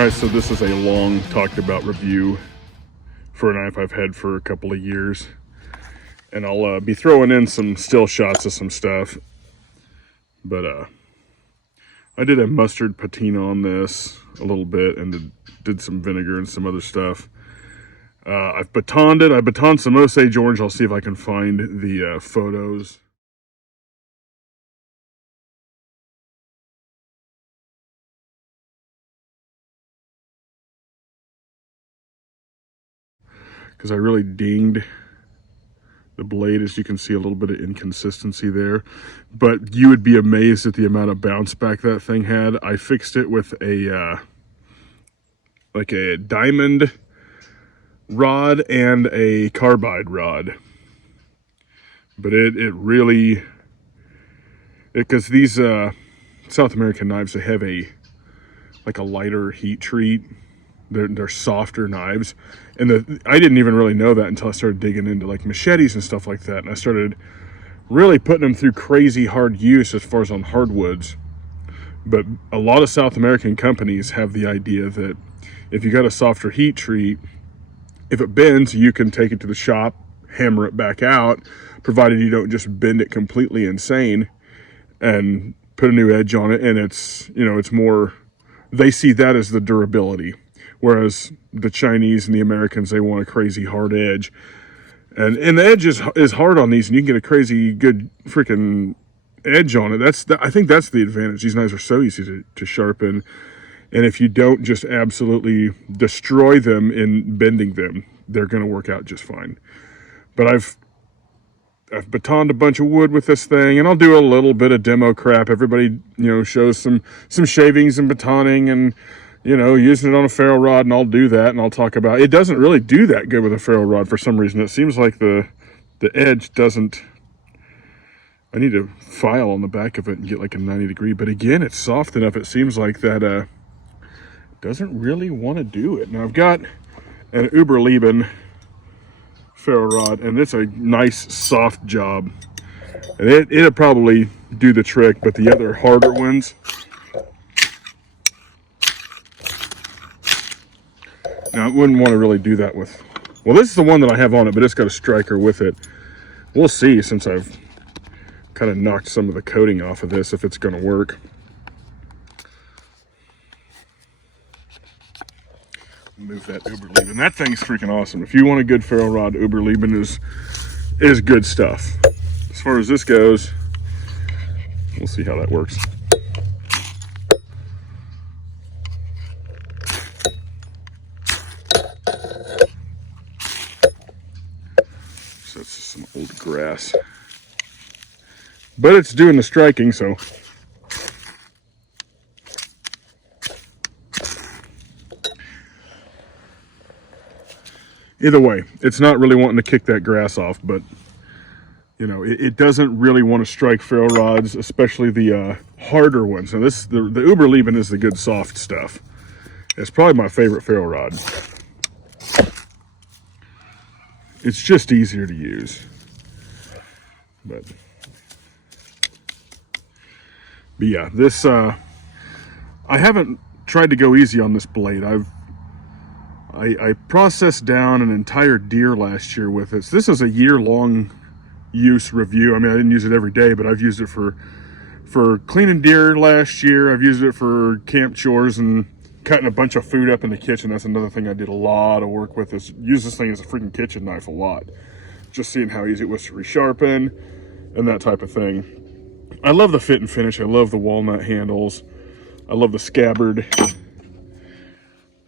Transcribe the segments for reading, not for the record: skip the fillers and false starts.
Alright, so this is a long talked about review for a knife I've had for a couple of years. And I'll be throwing in some still shots of some stuff. But I did a mustard patina on this a little bit and did some vinegar and some other stuff. I've batoned it. I batoned some Osage orange. I'll see if I can find the photos. Because I really dinged the blade, as you can see a little bit of inconsistency there, but you would be amazed at the amount of bounce back that thing had. I fixed it with a like a diamond rod and a carbide rod, but it really, because these South American knives, they have a lighter heat treat. They're softer knives, and I didn't even really know that until I started digging into like machetes and stuff like that, and I started really putting them through crazy hard use as far as on hardwoods. But a lot of South American companies have the idea that if you got a softer heat treat, if it bends, you can take it to the shop, hammer it back out, provided you don't just bend it completely insane and put a new edge on it. And it's, you know, it's more, they see that as the durability. Whereas the Chinese and the Americans, they want a crazy hard edge. And the edge is hard on these, and you can get a crazy good freaking edge on it. I think that's the advantage. These knives are so easy to sharpen. And if you don't just absolutely destroy them in bending them, they're going to work out just fine. But I've batoned a bunch of wood with this thing, and I'll do a little bit of demo crap. Everybody, you know, shows some shavings and batoning and, you know, using it on a ferro rod, and I'll do that, and I'll talk about it. It doesn't really do that good with a ferro rod for some reason. It seems like the edge doesn't. I need to file on the back of it and get like a 90 degree, but again, it's soft enough. It seems like that doesn't really want to do it. Now I've got an Uberleben ferro rod, and it's a nice soft job, and it'll probably do the trick. But the other harder ones, now, I wouldn't want to really do that with, well, this is the one that I have on it, but it's got a striker with it. We'll see, since I've kind of knocked some of the coating off of this, if it's going to work. Move that Uberleben. That thing's freaking awesome. If you want a good ferro rod, Uberleben is good stuff. As far as this goes, we'll see how that works. So it's just some old grass, but it's doing the striking, so. Either way, it's not really wanting to kick that grass off, but, you know, it doesn't really want to strike ferro rods, especially the harder ones. Now, the Uberleben is the good soft stuff. It's probably my favorite ferro rod. It's just easier to use. But yeah, this, I haven't tried to go easy on this blade. I processed down an entire deer last year with it. So this is a year-long use review. I mean, I didn't use it every day, but I've used it for cleaning deer last year. I've used it for camp chores and cutting a bunch of food up in the kitchen. That's another thing I did a lot of work with, is use this thing as a freaking kitchen knife a lot. Just seeing how easy it was to resharpen and that type of thing. I love the fit and finish. I love the walnut handles. I love the scabbard.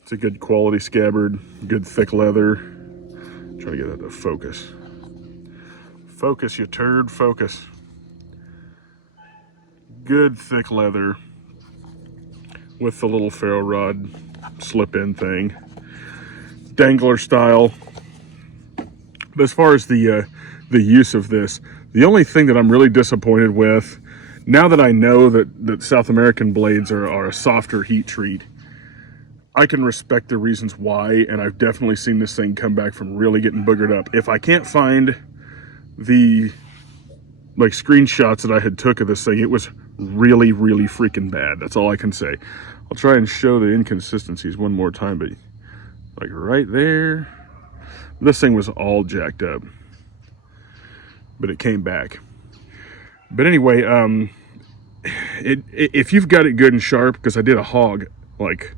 It's a good quality scabbard, good thick leather. Try to get that to focus. Focus, you turd, focus. Good thick leather with the little ferro rod slip-in thing. Dangler style. But as far as the use of this, the only thing that I'm really disappointed with, now that I know that South American blades are a softer heat treat, I can respect the reasons why, and I've definitely seen this thing come back from really getting boogered up. If I can't find the screenshots that I had took of this thing, it was really, really freaking bad. That's all I can say. I'll try and show the inconsistencies one more time, but like right there, this thing was all jacked up, but it came back. But anyway, if you've got it good and sharp, because I did a hog like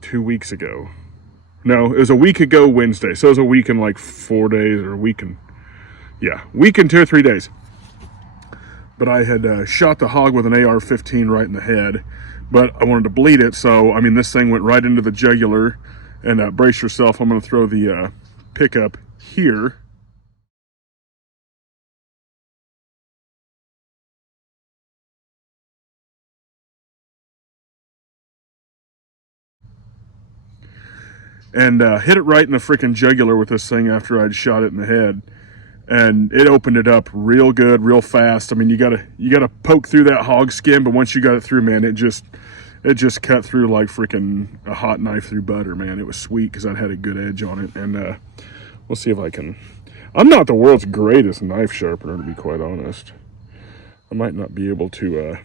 2 weeks ago. No, it was a week ago Wednesday, so it was a week and like 4 days, or a week and, yeah, week and 2 or 3 days. But I had shot the hog with an AR-15 right in the head, but I wanted to bleed it, so I mean this thing went right into the jugular. And brace yourself, I'm going to throw the pickup here. And hit it right in the freaking jugular with this thing after I'd shot it in the head. And it opened it up real good, real fast. I mean, you gotta poke through that hog skin, but once you got it through, man, it just cut through like freaking a hot knife through butter, man. It was sweet because I'd had a good edge on it. And we'll see if I can. I'm not the world's greatest knife sharpener, to be quite honest. I might not be able to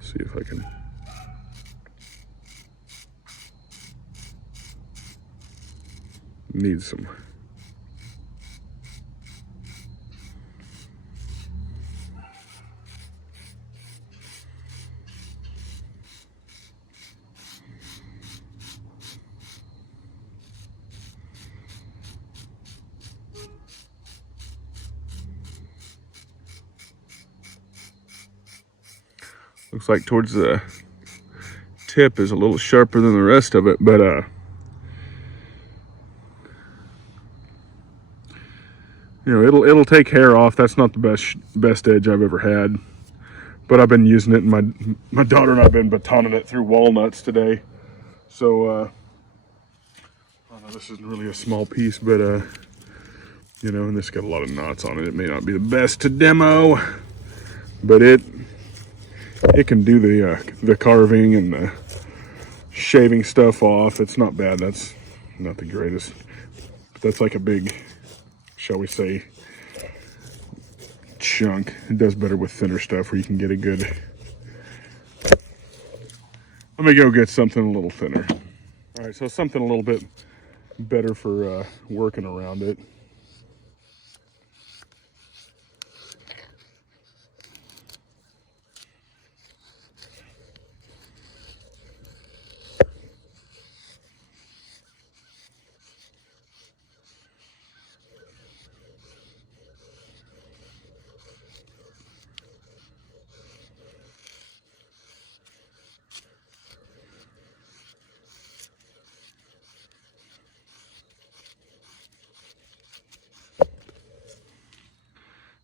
see if I can. Need some. Looks like towards the tip is a little sharper than the rest of it, but you know, it'll take hair off. That's not the best edge I've ever had, but I've been using it, and my daughter and I've been batoning it through walnuts today. So I know this isn't really a small piece, but you know, and this got a lot of knots on it. It may not be the best to demo, but it can do the carving and the shaving stuff off. It's not bad. That's not the greatest, but that's like a big, shall we say, chunk. It does better with thinner stuff where you can get a good. Let me go get something a little thinner. All right, so something a little bit better for working around it.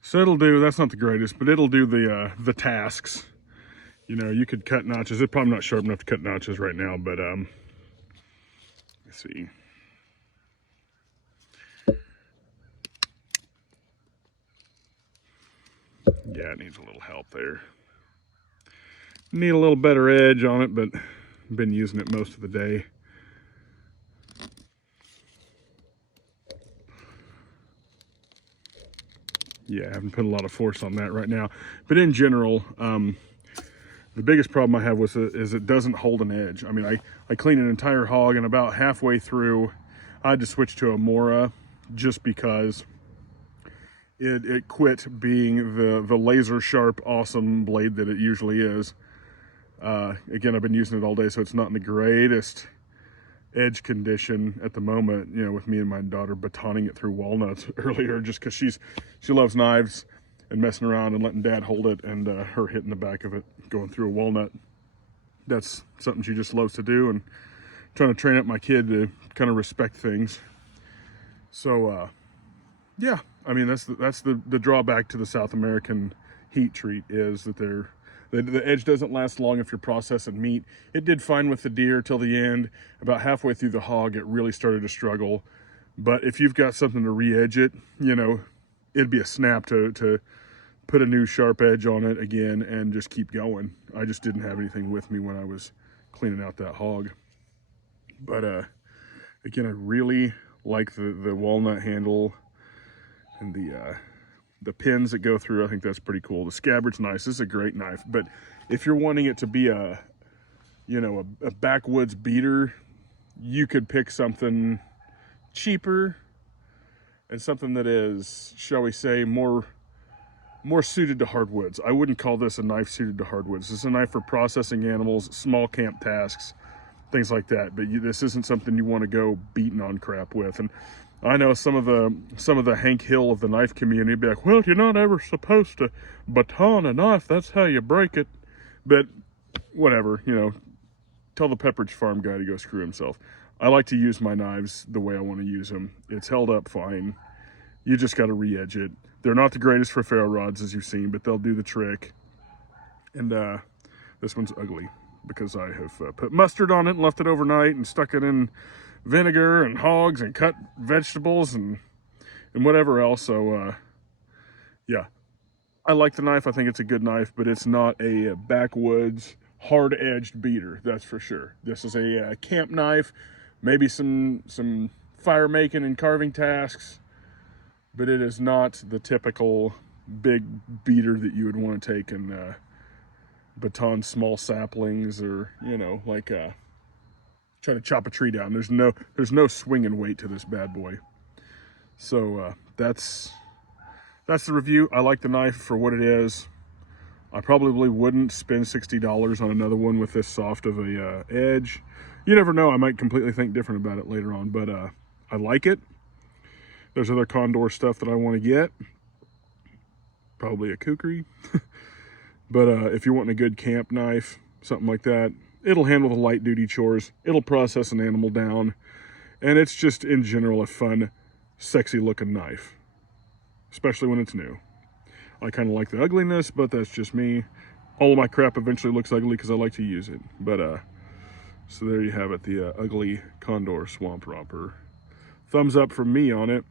So it'll do, that's not the greatest, but it'll do the tasks. You know, you could cut notches. It's probably not sharp enough to cut notches right now, but let's see. Yeah, it needs a little help there. Need a little better edge on it, but I've been using it most of the day. Yeah, I haven't put a lot of force on that right now. But in general, the biggest problem I have with it is it doesn't hold an edge. I mean, I cleaned an entire hog, and about halfway through, I had to switch to a Mora just because it quit being the laser sharp, awesome blade that it usually is. Again, I've been using it all day, so it's not in the greatest edge condition at the moment, you know, with me and my daughter batoning it through walnuts earlier, just because she loves knives and messing around and letting dad hold it, and her hitting the back of it going through a walnut. That's something she just loves to do, and trying to train up my kid to kind of respect things. So yeah, I mean, that's the drawback to the South American heat treat, is that the edge doesn't last long if you're processing meat. It did fine with the deer till the end. About halfway through the hog, it really started to struggle. But if you've got something to re-edge it, you know, it'd be a snap to put a new sharp edge on it again and just keep going. I just didn't have anything with me when I was cleaning out that hog. But again, I really like the walnut handle and the the pins that go through, I think that's pretty cool. The scabbard's nice. This is a great knife. But if you're wanting it to be a, you know, a backwoods beater, you could pick something cheaper and something that is, shall we say, more suited to hardwoods. I wouldn't call this a knife suited to hardwoods. This is a knife for processing animals, small camp tasks, things like that. But this isn't something you want to go beating on crap with. And I know some of the Hank Hill of the knife community be like, well, you're not ever supposed to baton a knife. That's how you break it. But whatever, you know, tell the Pepperidge Farm guy to go screw himself. I like to use my knives the way I want to use them. It's held up fine. You just got to re-edge it. They're not the greatest for ferro rods, as you've seen, but they'll do the trick. And this one's ugly because I have put mustard on it and left it overnight and stuck it in vinegar and hogs and cut vegetables and whatever else. So yeah, I like the knife. I think it's a good knife, but it's not a backwoods hard-edged beater, that's for sure. This is a camp knife, maybe some fire making and carving tasks, but it is not the typical big beater that you would want to take and baton small saplings, or, you know, like try to chop a tree down. There's no swinging weight to this bad boy. So that's the review. I like the knife for what it is. I probably wouldn't spend $60 on another one with this soft of a edge. You never know, I might completely think different about it later on, but I like it. There's other Condor stuff that I want to get. Probably a kukri. But if you're wanting a good camp knife, something like that, it'll handle the light duty chores. It'll process an animal down. And it's just, in general, a fun, sexy looking knife. Especially when it's new. I kind of like the ugliness, but that's just me. All of my crap eventually looks ugly because I like to use it. But, so there you have it, the ugly Condor Swamp Romper. Thumbs up from me on it.